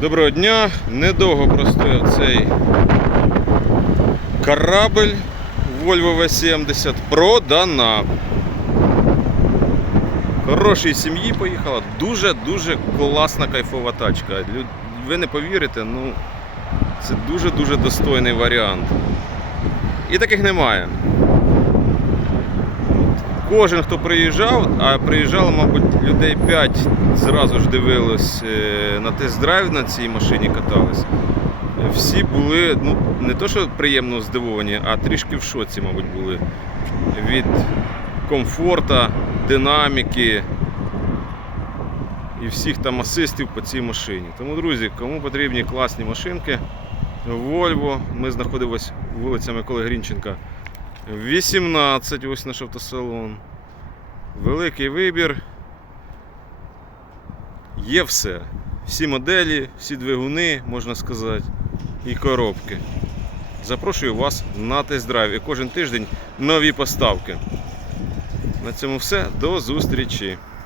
Доброго дня. Недовго простояв цей корабль Volvo V70 продана. Хорошій сім'ї поїхала. Дуже-дуже класна кайфова тачка. Ви не повірите, ну це дуже-дуже достойний варіант. І таких немає. Кожен, хто приїжджав, а приїжджало, мабуть, людей 5 зразу ж дивилось е, на тест-драйв на цій машині катались. Всі були, ну, не то, що приємно здивовані, а трішки в шоці, мабуть, були від комфорта, динаміки і всіх там асистів по цій машині. Тому, друзі, кому потрібні класні машинки, Volvo, ми знаходимося вулиця Миколи Грінченка. 18, ось наш автосалон. Великий вибір. Є все. Всі моделі, всі двигуни, можна сказати, і коробки. Запрошую вас на тест-драйв. І кожен тиждень нові поставки. На цьому все. До зустрічі!